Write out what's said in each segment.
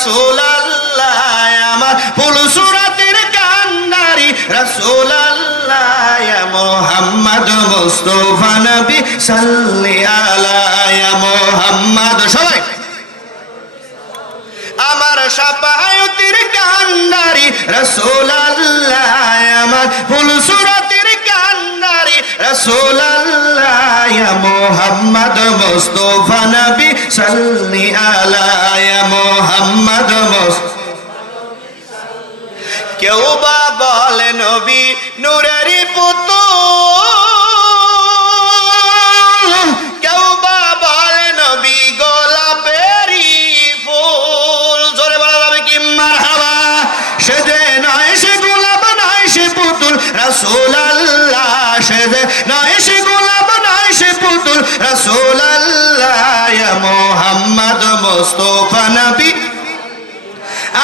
রাসূলুল্লাহ আমার ফুলসুরাতের কান্ডারি রাসূলুল্লাহ ইয়া মুহাম্মদ মুস্তাফা নবী সাল্লি আলা ইয়া মুহাম্মদ সবাই আমার শাফায়াতের কান্ডারি রাসূলুল্লাহ আমার ফুলসুরাতের কান্ডারি রাসূলুল্লাহ ইয়া মুহাম্মদ মুস্তাফা নবী সাল্লি আলা ইয়া মুহাম্মদ কেউ বা বলে নবী নূরের পুতুল, কেউ বা বলে নবী গোলাপেরই ফুল। জোরে বলা যাবে কি মারহাবা? সে যে নয় সে গোলাপ নয় সে পুতুল রাসূলুল্লাহ, সে যে নয় সে গোলাপ নয় সে পুতুল রাসূলুল্লাহ ইয়া মুহাম্মদ মুস্তাফা নবী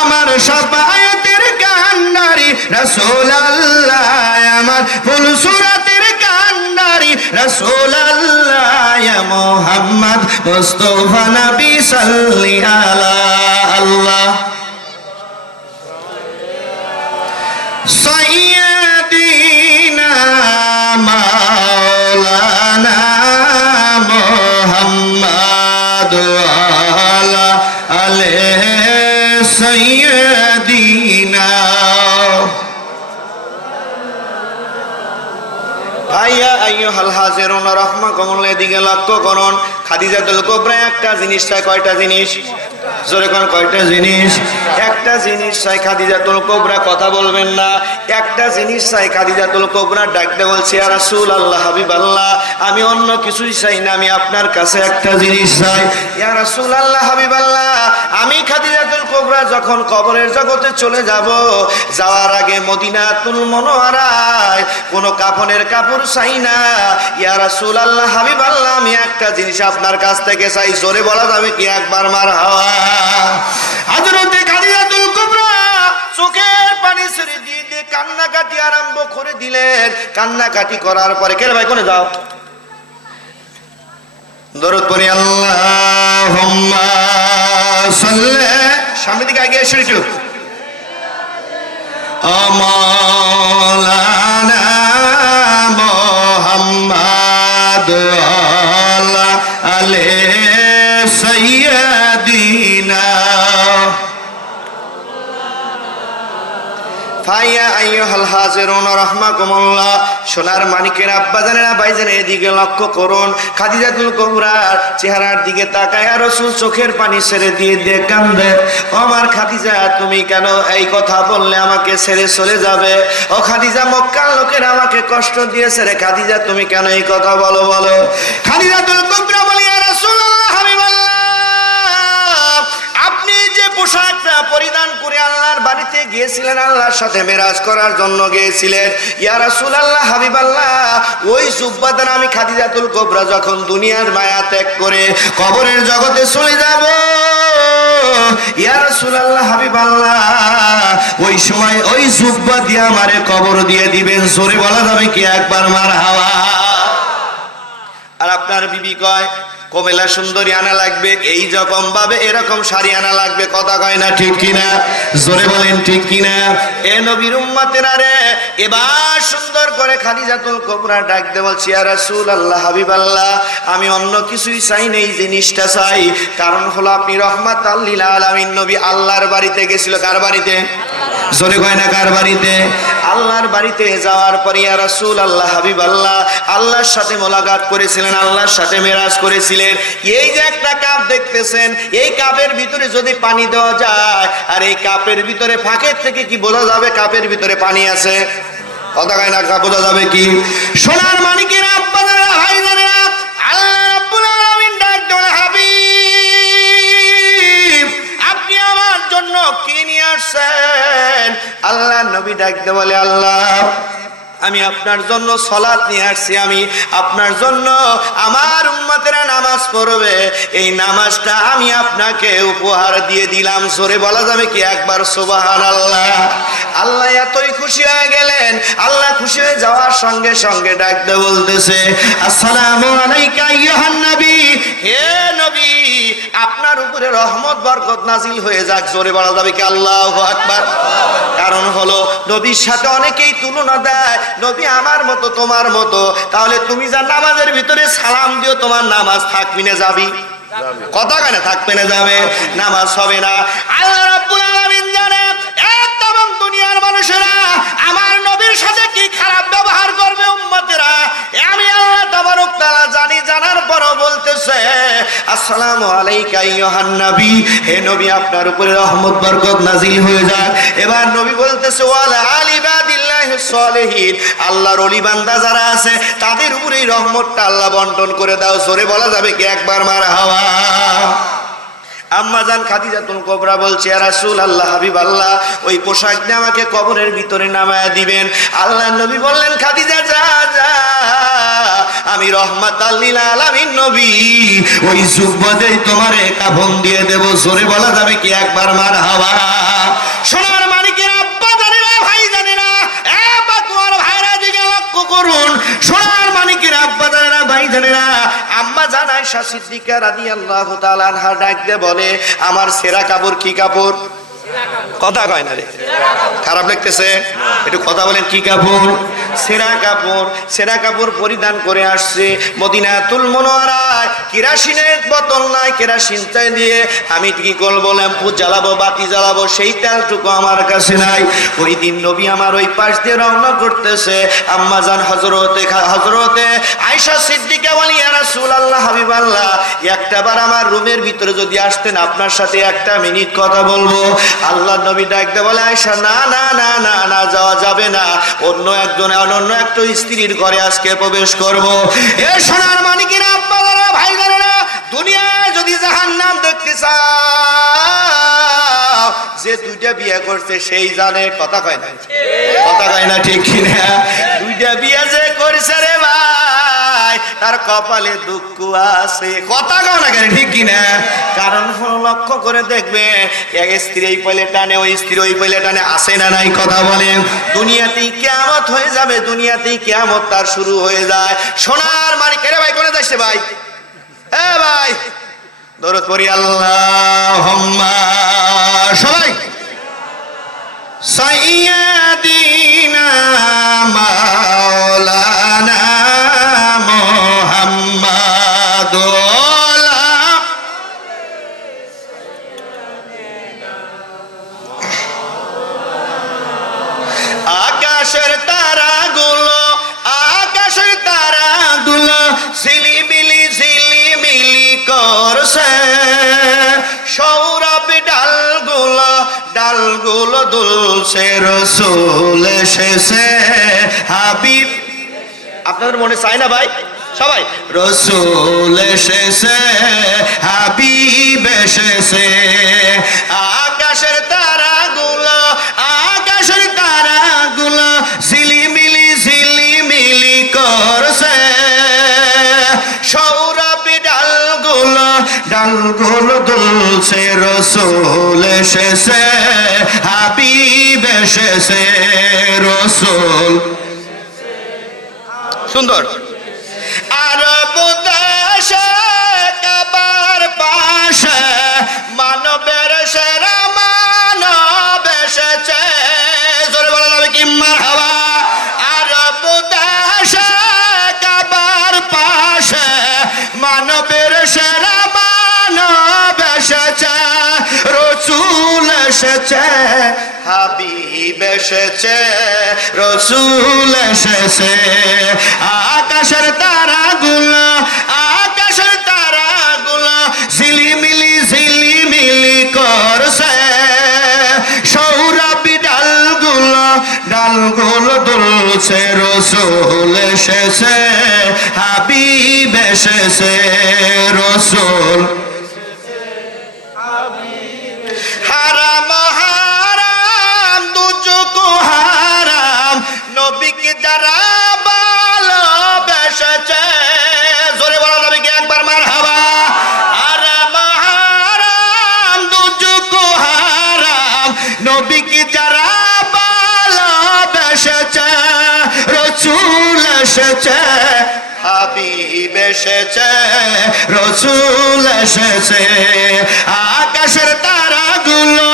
আমার শাফায়াতের কান্ডারি রাসূলুল্লাহ আমার ফুলসুরাতের কান্ডারি রাসূলুল্লাহ ইয়া মুহাম্মদ মুস্তাফা নবী সাল্লি আলা আল্লাহ সাইয়্যিদিনা মাওলানা মুহাম্মদ আলা আলাইহি সাইয়্যিদিনা। আইয়া আইয়ুহাল হাজিরুন রাহমাকুমুল্লাহ, এদিকে লক্ষ্য করুন। খাদিজাতুল কুবরা একটা জিনিস চাই। কয়টা জিনিস? জোরে কোন কয়টা জিনিস? একটা জিনিস চাই খাদিজাতুল কুবরা। কথা বলবেন না। একটা জিনিস চাই খাদিজাতুল কুবরা। ডাকতে বলছে ইয়া রাসূলুল্লাহ হাবিবাল্লাহ, আমি অন্য কিছুই চাই না, আমি আপনার কাছে একটা জিনিস চাই। ইয়া রাসূলুল্লাহ হাবিবাল্লাহ, আমি খাদিজাতুল কুবরা যখন কবরের জগতে চলে যাব, যাওয়ার আগে মদিনাতুল মুনাওয়ারায় কোনো কাফনের কাপড় চাই না। ইয়া রাসূলুল্লাহ হাবিবাল্লাহ, আমি একটা জিনিস আপনার কাছ থেকে চাই। জোরে বলা যাবে কি একবার মারহাবা? হযরতে খাদিজাতুল কুবরা চোখের পানি ছেড়ে দিয়ে কান্নাকাটি আরম্ভ করে দিলেন। কান্নাকাটি করার পরে কে ভাই কোনে যাও দরুদ পড়ি আল্লাহুম্মা সাল্লি, সামনের দিকে এগিয়ে এসে একটু মাওলানা মুহাম্মদ আলা আলাইহি সাইয়্যিদিনা। ফাইয়া আইয়ুহাল হাজিরুন রাহমাকুমুল্লাহ, সোনার মানিকের আব্বাজানেরা ভাইজানেরা এদিকে লক্ষ্য করুন। খাদিজাতুল কুবরার চেহারার দিকে তাকায় রাসূল চোখের পানি ছেড়ে দিয়ে কান্দে। ও আমার খাদিজা, তুমি কেন এই কথা বললে আমাকে ছেড়ে চলে যাবে? ও খাদিজা, মক্কার লোকেরা আমাকে কষ্ট দিয়েছে রে। খাদিজা, তুমি কেন এই কথা বলো? বলো। খাদিজাতুল কুবরা বলে ইয়া রাসূলুল্লাহ হাবিবাল্লাহ, আপনি যে পোশাকটা পরিধান করে আল্লাহর বাড়িতে গিয়েছিলেন, আল্লাহর সাথে মেরাজ করার জন্য গিয়েছিলেন, ইয়া রাসূলুল্লাহ হাবিবাল্লাহ, ওই জুব্বাদান আমি খাদিজাতুল কুবরা যখন দুনিয়ার মায়া ত্যাগ করে কবরের জগতে চলে যাব, ইয়া রাসূলুল্লাহ হাবিবাল্লাহ, ওই সময় ওই জুব্বা দিয়ে আমারে কবর দিয়ে দিবেন। জোরে বলা যাবে কি একবার মারহাবা? আর আপনার বিবি কয় কবেলা সুন্দরী আনা লাগবে, এই রকম ভাবে এরকম শাড়ি আনা লাগবে। কথা কয় না ঠিক কিনা? জোরে বলেন ঠিক কিনা? এ নবীর উম্মতেরা রে, এবার সুন্দর করে খাদিজাতুল কুবরা ডাক দে বলছি ইয়া রাসূলুল্লাহ হাবিবাল্লাহ, আমি অন্য কিছুই চাই না, এই জিনিসটা চাই। কারণ হলো আপনি রাহমাতাল লিল আলামিন নবী আল্লাহর বাড়িতে গেছিল। কার বাড়িতে? জোরে কয় না কার বাড়িতে? আল্লাহর বাড়িতে যাওয়ার পরে ইয়া রাসূলুল্লাহ হাবিবাল্লাহ আল্লাহর সাথে মোলাকাত করেছিলেন, আল্লাহর সাথে মেরাজ করেছিলেন। এই যে একটা কাপ দেখতেছেন, এই কাপের ভিতরে যদি পানি দেওয়া যায়, আর এই কাপের ভিতরে ফাঁকের থেকে কি বোঝা যাবে কাপের ভিতরে পানি আছে? কথা কয় না, বোঝা যাবে কি? সোনার মানিকেরা আব্বাজানেরা ভাইজানেরা, আল্লাহ রাব্বুল আলামিন ডাক দেন, হাবিব আপনি আমার জন্য কি নিয়ে আসছেন? আল্লাহ নবী ডাক দে বলে আল্লাহ, আমি আপনার জন্য সালাত নিয়ে আসছি, আমি আপনার জন্য আমার উম্মতেরা নামাজ পড়বে, এই নামাজটা আমি আপনাকে উপহার দিয়ে দিলাম। জোরে বলা যাবে কি একবার সুবহানাল্লাহ? আল্লাহ এতই খুশি হয়ে গেলেন, আল্লাহ খুশি হয়ে যাওয়ার সঙ্গে সঙ্গে ডাকতে বলতেছে আসসালামু আলাইকা আইয়ুহান নবী, হে নবী আপনার উপরে রহমত বরকত নাজিল হয়ে যাক। জোরে বলা যাবে কি আল্লাহু আকবার? কারণ হলো নবীর সাথে অনেকেই তুলনা দেয়, নবী আমার মতো তোমার মতো। তাহলে তুমি যা নামাজের ভিতরে সালাম দিও, তোমার নামাজ থাকবি না যাবি? কথা কেন থাকবে না যাবে? নামাজ হবে না। আল্লাহ রাব্বুল আলামিন জানে একদম দুনিয়ার মানুষেরা আমার নবীর সাথে কি খারাপ ব্যবহার করবে উম্মতেরা, আমি আল্লাহ তাবারক তাআলা জানি। জানার পরও বলতেছে আসসালামু আলাইকা আইয়ুহান নবী, হে নবী আপনার উপরে রহমত বরকত নাজিল হয়ে যাক। এবার নবী বলতেছে ওয়ালা আলি বাদিল্লাহিস সালিহিন, আল্লাহর ওলি বান্দা যারা আছে তাদের উপরে এই রহমতটা আল্লাহ বন্টন করে দাও। জোরে বলা যাবে কি একবার মারহাবা? আম্মাজান খাদিজাতুল কুবরা বলছে ইয়া রাসূলুল্লাহ, হাবিব আল্লাহ, ওই পোশাক দিয়ে আমাকে কবরের ভিতরে নামায়া দিবেন। আল্লাহর নবী বললেন খাদিজা যা যা, আমি রাহমাতাল লিল আলামিন নবী, ওই জুব্বাতেই তোমারে কাফন দিয়ে দেব। জোরে বলা যাবে কি একবার মারহাবা? সোনার মানিকের আব্বা জানেনা, ভাই জানেনা, এ বাতুয়ার ভাইরা দিকে লক্ষ্য করুন। সোনার মানিকের আব্বা জানেনা, ভাই জানেনা, আম্মা জান আয়েশা সিদ্দিকা রাদিয়াল্লাহু তাআলা আনহা ডাক দিয়ে বলে আমার সেরা কাপড় কি কাপড়? কথা কয় না রে, খারাপ লাগতেছে? একটু কথা বলেন, কি কাপড়? সেরা কাপড়। সেরা কাপড় পরিধান করে আসছে মদিনাতুল মুনাওয়ারায়। কেরাসিনের বোতল নাই, কেরাসিন চাই দিয়ে আমি কি করবো, ল্যাম্পু জ্বালাবো, বাতি জ্বালাবো, সেই তেলটুকু আমার কাছে নাই। ওই দিন নবী আমার ওই পাশ দিয়ে রওনা করতেছে। আম্মা জান হযরতে আয়েশা সিদ্দিকা বলি ইয়া রাসূলুল্লাহ, হাবিবাল্লাহ, একটাবার আমার রুমের ভিতরে যদি আসতেন আপনার সাথে একটা মিনিট কথা বলবো। আল্লাহ নবী ডাকতে বলে আয়েশা না না না না না, যাওয়া যাবে না, অন্য একটা স্ত্রীর ঘরে আজকে প্রবেশ করব। এ সোনার মানিকেরা আব্বারা ভাই জানেনা, দুনিয়ায় যদি জাহান্নাম দেখতে চাও, যে দুইটা বিয়ে করছে সেই জানে। কথা কয় না, কথা কয় না, ঠিক কিনা? দুইটা বিয়ে যে করছে রে ভাই, তার কপালে দুঃখ আছে। কথা কয় না কেন, ঠিক কিনা? কারণ লক্ষ্য করে দেখবে, এক স্ত্রী এই পয়লে টানে, ওই স্ত্রী ওই পয়লে টানে, আসে না নাই? কথা বলেন। দুনিয়াতেই কিয়ামত হয়ে যাবে, দুনিয়াতেই কিয়ামত তার শুরু হয়ে যায়। সোনার মানিক রে ভাই, কোনে যাচ্ছে ভাই? হ্যাঁ ভাই, দরুদ পড়ি আল্লাহুম্মা, সবাই সাইয়্যিদিনা মাওলানা মুহাম্মাদ। আকাশের তারাগুলো, আকাশের তারাগুলো ঝিলিমিলি ঝিলিমিলি করছে, সৌরভ ডালগুলো ডালগুলো দুলছে, রাসূল এসেছে হাবিব। আপনাদের মনে চায় না ভাই সবাই? রাসূল এসেছে হাবিব এসেছে। আকাশের তারাগুলো, আকাশের তারাগুলো ঝিলিমিলি ঝিলিমিলি করছে, সৌরভ ডালগুলো ডালগুলো দুলছে, রাসূল এসেছে হাবিব এসেছে, রাসূল। সুন্দর। আরব দেশে কাবার পাশে মানবের সেরা মানব এসেছে। জোরে বলা যাবে কি মারহাবা? আরব দেশে কাবার পাশে মানবের সেরা মানব এসেছে, রাসূল এসেছে হাবিব এসেছে, রাসূল এসেছে। আকাশের তারাগুলো, আকাশের তারাগুলো ঝিলিমিলি ঝিলিমিলি করছে, সৌরভ ডালগুলো ডালগুলো দুলছে, রাসূল এসেছে হাবিব এসেছে, রাসূল। হারাম হারাম দুজক হারাম, নবীকে যারা ভালোবেসেছে, জোরে বলা যাবে কি একবার মারহাবা? হারাম হারাম দুজক হারাম, নবীকে যারা ভালোবেসেছে, রাসূল এসেছে হাবিব এসেছে, রসুল এসেছে। আকাশের তারাগুলো,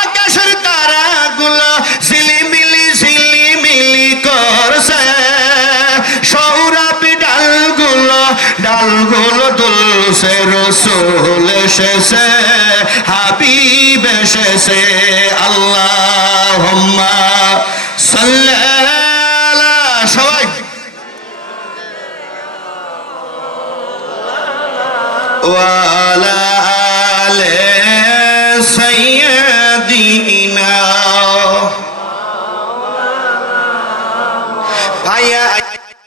আকাশের তারাগুলো ঝিলিমিলি ঝিলিমিলি করছে, সৌরভী ডালগুলো ডালগুলো দুলছে, রসুল এসেছে, হাবিব এসেছে। আল্লাহুম্মা সাল্লি আলা, সবাই ওয়া আলা আলি সাইয়্যিদিনা